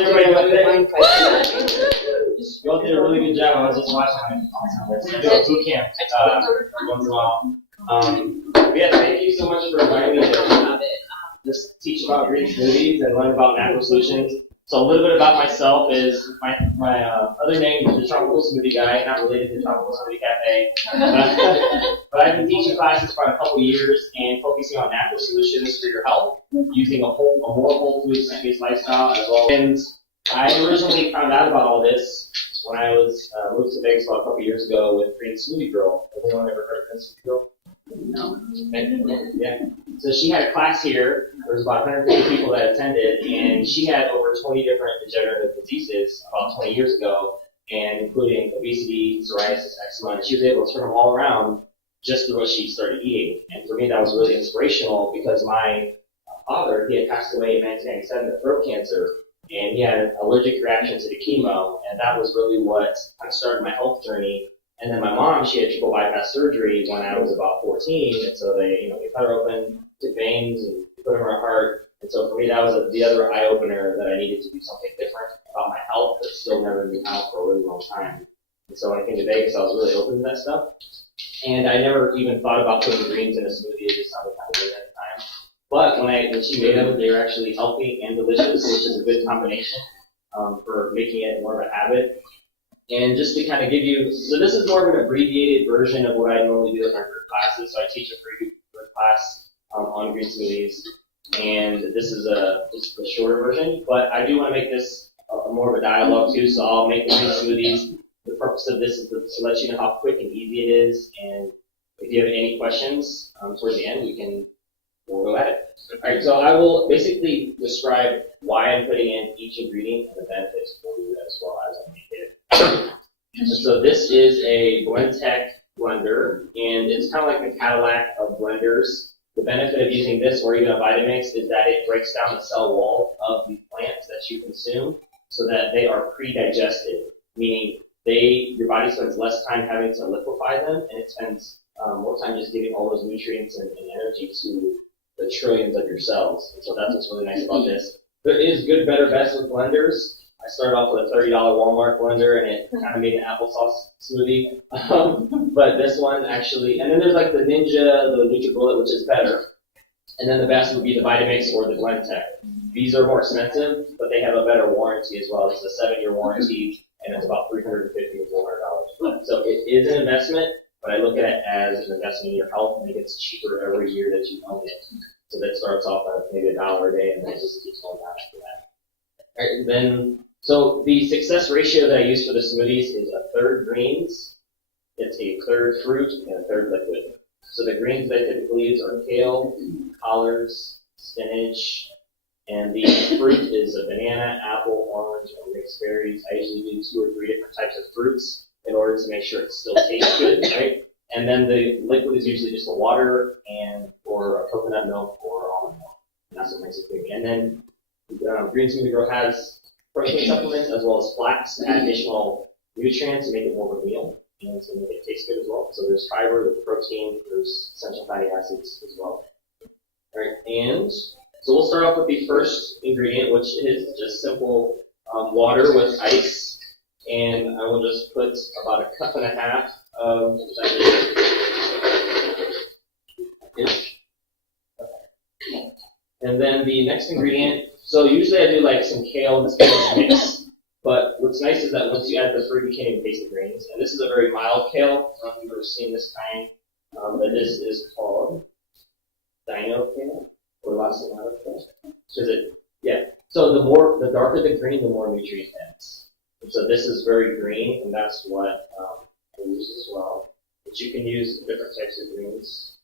How's everybody doing today? You all did a really good job. I was just watching this. I do a boot camp once in a while. Yeah, thank you so much for inviting me to just teach about green smoothies and learn about natural solutions. So a little bit about myself is my other name is the Tropical Smoothie Guy, not related to Tropical Smoothie Cafe. But I've been teaching classes for a couple years and focusing on natural solutions for your health, using a more whole foods-based lifestyle as well. And I originally found out about all this when I was moved to Vegas about a couple years ago with Green Smoothie Girl. Has anyone ever heard of Green Smoothie Girl? No. Yeah. So she had a class here. There was about 150 people that attended, and she had over 20 different degenerative diseases about 20 years ago, and including obesity, psoriasis, eczema, and she was able to turn them all around just through what she started eating. And for me, that was really inspirational because my father, he had passed away in 1997 of throat cancer, and he had an allergic reaction to the chemo, and that was really what started my health journey. And then my mom, she had triple bypass surgery when I was about 14, and so they cut her open, took veins, and put them in her heart. And so for me, that was the other eye opener that I needed to do something different about my health, but still never knew how for a really long time. And so when I came to Vegas, I was really open to that stuff. And I never even thought about putting greens in a smoothie. It just sounded kind of weird at the time. But when she made them, they were actually healthy and delicious, which is a good combination for making it more of a habit. And just to kind of give you, so this is more of an abbreviated version of what I normally do in my group classes. So I teach a free group class on green smoothies, and this is just a shorter version. But I do want to make this more of a dialogue too. So I'll make the green smoothies. The purpose of this is to let you know how quick and easy it is. And if you have any questions towards the end, we'll go at it. All right. So I will basically describe why I'm putting in each ingredient and the benefits for you as well as I make it. So this is a Blendtec blender, and it's kind of like the Cadillac of blenders. The benefit of using this or even a Vitamix is that it breaks down the cell wall of the plants that you consume so that they are pre-digested, meaning your body spends less time having to liquefy them, and it spends more time just giving all those nutrients and energy to the trillions of your cells. And so that's what's really nice about this. There is good, better, best with blenders. I started off with a $30 Walmart blender, and it kind of made an applesauce smoothie. But this one actually, and then there's like the Ninja, the NutriBullet, which is better. And then the best would be the Vitamix or the Blendtec. These are more expensive, but they have a better warranty as well. It's a 7-year warranty, and it's about $350 to $400. So it is an investment, but I look at it as an investment in your health, and it gets cheaper every year that you own it. So that starts off at maybe $1 a day, and then it just keeps going down after that. All right, then. So the success ratio that I use for the smoothies is a third greens, it's a third fruit, and a third liquid. So the greens that I typically use are kale, collards, spinach, and the fruit is a banana, apple, orange, or mixed berries. I usually do 2 or 3 different types of fruits in order to make sure it still tastes good, right? And then the liquid is usually just a water or a coconut milk or almond milk. And that's what makes it creamy. And then Green Smoothie Girl has protein supplements as well as flax to add additional nutrients to make it more of a meal and to make it taste good as well. So there's fiber, there's protein, there's essential fatty acids as well. All right, and so we'll start off with the first ingredient, which is just simple water with ice. And I will just put about 1.5 cups of that. And then the next ingredient, so usually I do like some kale and spinach mix, but what's nice is that once you add the fruit, you can't even taste the greens. And this is a very mild kale. I don't know if you've ever seen this kind, but this is called Dino kale or lacinato kale. So the darker the green, the more nutrient dense. And so this is very green, and that's what I use as well. But you can use different types of greens.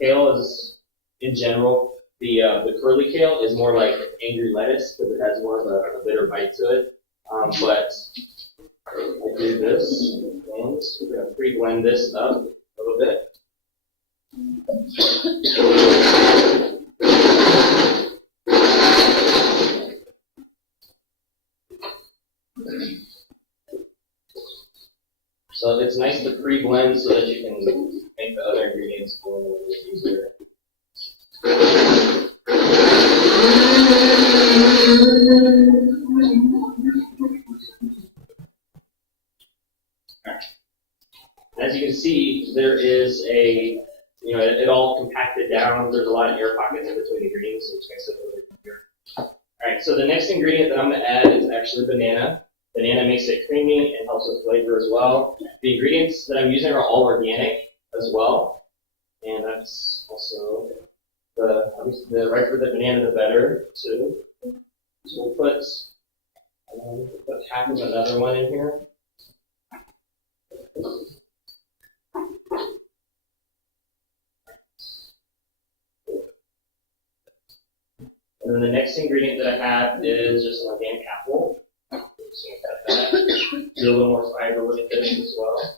Kale is, in general, the curly kale is more like angry lettuce because it has more of a bitter bite to it. But I do this, and we're going to pre-blend this up a little bit. So it's nice to pre-blend so that you can make the other ingredients go a little bit easier. see, there is a, it all compacted down. There's a lot of air pockets in between the ingredients, which makes it really here. All right, so the next ingredient that I'm going to add is actually banana. Banana makes it creamy and helps with flavor as well. The ingredients that I'm using are all organic as well, and that's also the riper the banana, the better too. So we'll put half of another one in here. And then the next ingredient that I have is just an organic apple. So cut that. Do a little more fiber with this as well.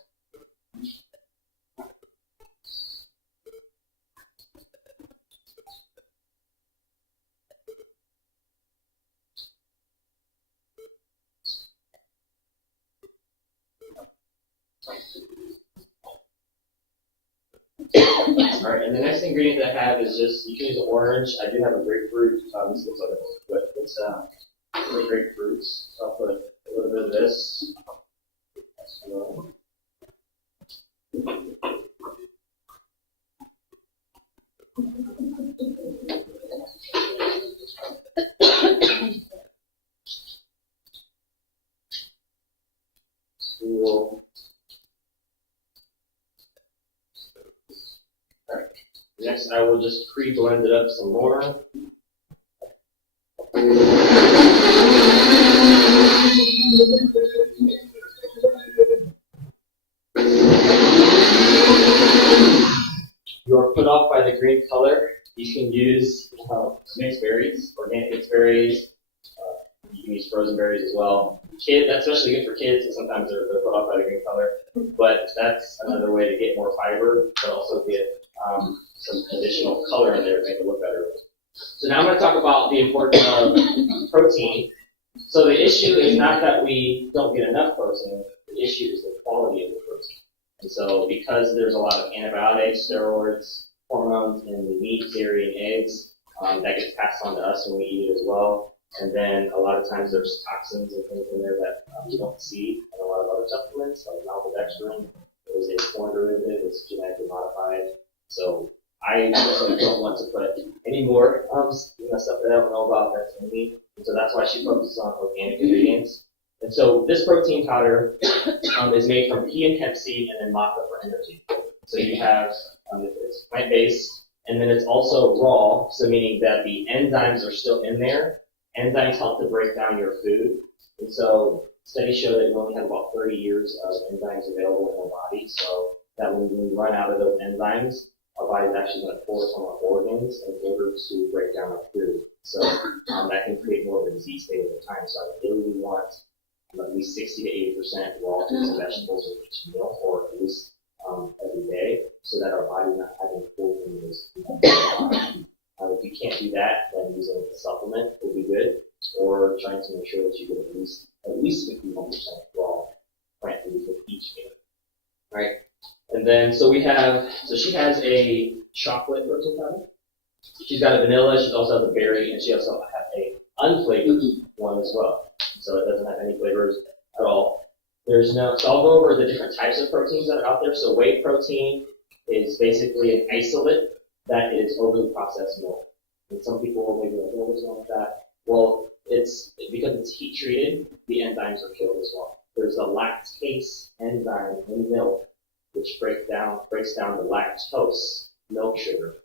Alright, and the next ingredient that I have is just, you can use orange. I do have a grapefruit. This looks like a but it's grapefruits. So I'll put a little bit of this. Cool. Alright. Next, I will just pre-blend it up some more. You are put off by the green color. You can use mixed berries, organic mixed berries. You can use frozen berries as well. That's especially good for kids, and sometimes they're put off by the green color. But that's another way to get more fiber, but also get some additional color in there to make it look better. So now I'm going to talk about the importance of protein. So the issue is not that we don't get enough protein. The issue is the quality of the protein. And so because there's a lot of antibiotics, steroids, hormones in the meat, dairy, and eggs, that gets passed on to us when we eat it as well. And then a lot of times there's toxins and things in there that you don't see in a lot of other supplements, like maltodextrin. It was a corn derivative. It's genetically modified. So I personally don't want to put any more stuff that I don't know about that's in meat. And so that's why she focuses on organic ingredients. And so this protein powder is made from pea and hemp seed and then maca for energy. So you have, it's plant-based, and then it's also raw, so meaning that the enzymes are still in there. Enzymes help to break down your food. And so studies show that we only have about 30 years of enzymes available in our body, so that when we run out of those enzymes, our body's actually going to pull from our organs in order to break down our food. So that can create more of a disease state over time. So I really want at least 60 to 80% raw fruits and vegetables in each meal, or at least every day, so that our body's not having to pull from those. If you can't do that, then using a supplement will be good, or trying to make sure that you get at least 51% raw plant foods with each meal. All right. And then, so she has a chocolate protein powder. She's got a vanilla, she also has a berry, and she also has a unflavored one as well. So it doesn't have any flavors at all. So I'll go over the different types of proteins that are out there. So whey protein is basically an isolate that is overly processed milk. And some people will maybe like, oh, what's wrong with that? Well, because it's heat treated, the enzymes are killed as well. There's a lactase enzyme in milk which breaks down the lactose milk sugar.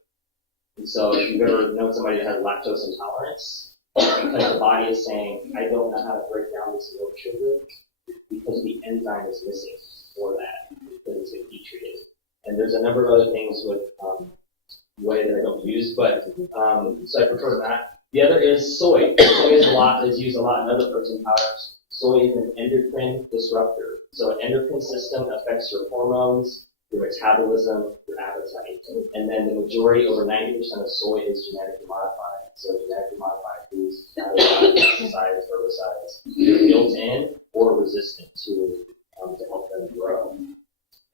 And so if you've ever known somebody that has lactose intolerance, because the body is saying, I don't know how to break down this milk sugar, because the enzyme is missing for that, because it's been heat treated. And there's a number of other things with whey that I don't use, but so I prefer that. The other is soy. Soy is used a lot in other protein powders. Soy is an endocrine disruptor. So an endocrine system affects your hormones, your metabolism, your appetite. And then the majority, over 90% of soy is genetically modified. So genetically modified foods, pesticides, herbicides, either built in or resistant to help them grow.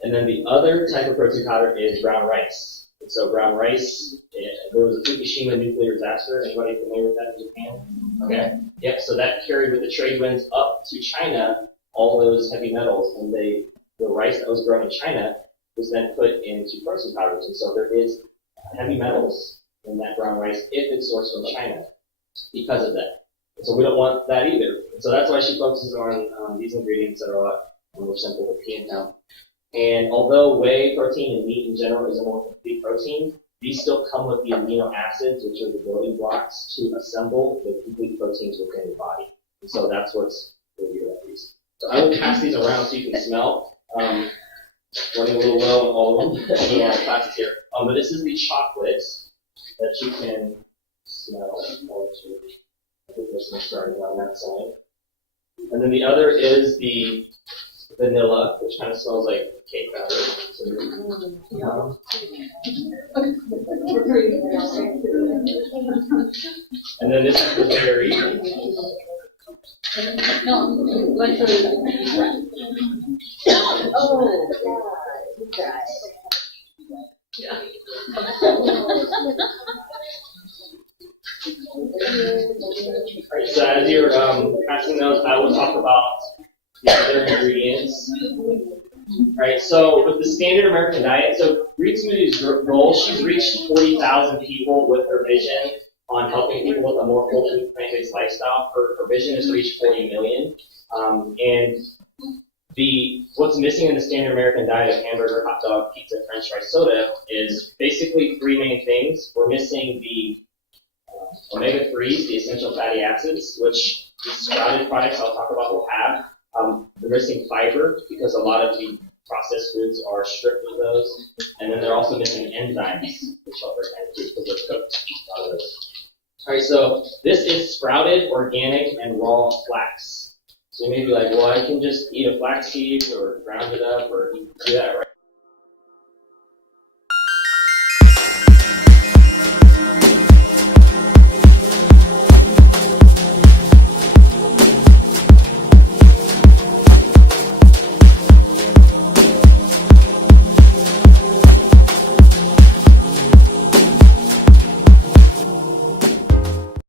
And then the other type of protein powder is brown rice. And so brown rice, there was a Fukushima nuclear disaster. Anybody familiar with that in Japan? Okay. Yep, so that carried with the trade winds up to China all those heavy metals. And the rice that was grown in China was then put into protein powders. And so there is heavy metals in that brown rice if it's sourced from China because of that. And so we don't want that either. And so that's why she focuses on these ingredients that are a lot more simple with P and count. And although whey protein and meat in general is a more complete protein, these still come with the amino acids, which are the building blocks to assemble the complete proteins within your body. And so that's what's really good at these. So I will pass these around so you can smell. Running a little low on all of them in our classes here. But this is the chocolate that you can smell. I think there's some starting on that side. And then the other is the vanilla, which kind of smells like cake batter. So, and then this is the berry. Alright, so as you're passing those, I will talk about the other ingredients. Alright, so with the standard American diet, so Green Smoothie's goal, she's reached 40,000 people with her vision on helping people with a more whole food plant-based lifestyle. Her vision is to reach 40 million. And what's missing in the standard American diet of hamburger, hot dog, pizza, french fries, soda is basically three main things. We're missing the omega-3s, the essential fatty acids, which the sprouted products I'll talk about will have. They're missing fiber because a lot of the processed foods are stripped of those. And then they're also missing enzymes, which help their kind of food because they're cooked. A lot of those. All right, so this is sprouted, organic, and raw flax. So you may be like, well, I can just eat a flax seed or ground it up or do that, right?